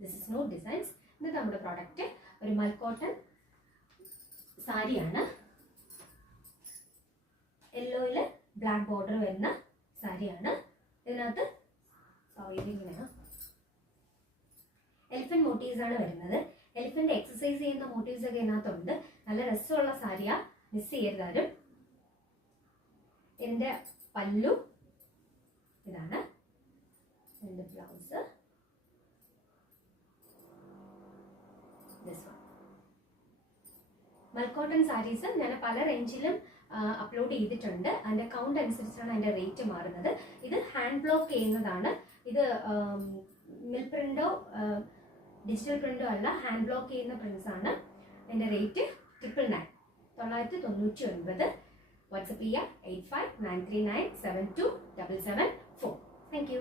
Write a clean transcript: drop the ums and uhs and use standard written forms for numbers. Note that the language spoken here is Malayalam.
This is no designs. ഇത് നമ്മുടെ പ്രോഡക്റ്റ് ഒരു മൽ കോട്ടൺ സാരിയാണ്. യെല്ലോയിൽ ബ്ലാക്ക് ബോർഡർ വരുന്ന സാരിയാണ്. ഇതിനകത്ത് എലിഫന്റ് മോട്ടീവ്സ് ആണ് വരുന്നത്. എലിഫന്റ് എക്സസൈസ് ചെയ്യുന്ന മോട്ടീവ്സ് ഒക്കെ ഇതിനകത്തുണ്ട്. നല്ല രസമുള്ള സാരിയാ, മിസ് ചെയ്യരുതാരും. ഇതിന്റെ പല്ലു ഇതാണ്, ഇതിന്റെ ബ്ലൗസ് ദിസ് വൺ. മൽ കോട്ടൺ സാരീസ് ഞാൻ പല റേഞ്ചിലും അപ്ലോഡ് ചെയ്തിട്ടുണ്ട്. അതിന്റെ കൗണ്ട് അനുസരിച്ചാണ് അതിന്റെ റേറ്റ് മാറുന്നത്. ഇത് ഹാൻഡ് ബ്ലോക്ക് ചെയ്യുന്നതാണ്. ഇത് മിൽ പ്രിന്റോ ഡിജിറ്റൽ പ്രിന്റോ അല്ല, ഹാൻഡ് ബ്ലോക്ക് ചെയ്യുന്ന പ്രിന്റ്സ് ആണ്. അതിന്റെ റേറ്റ് 999. വാട്സപ്പ് ചെയ്യുക 8593972774. Thank you.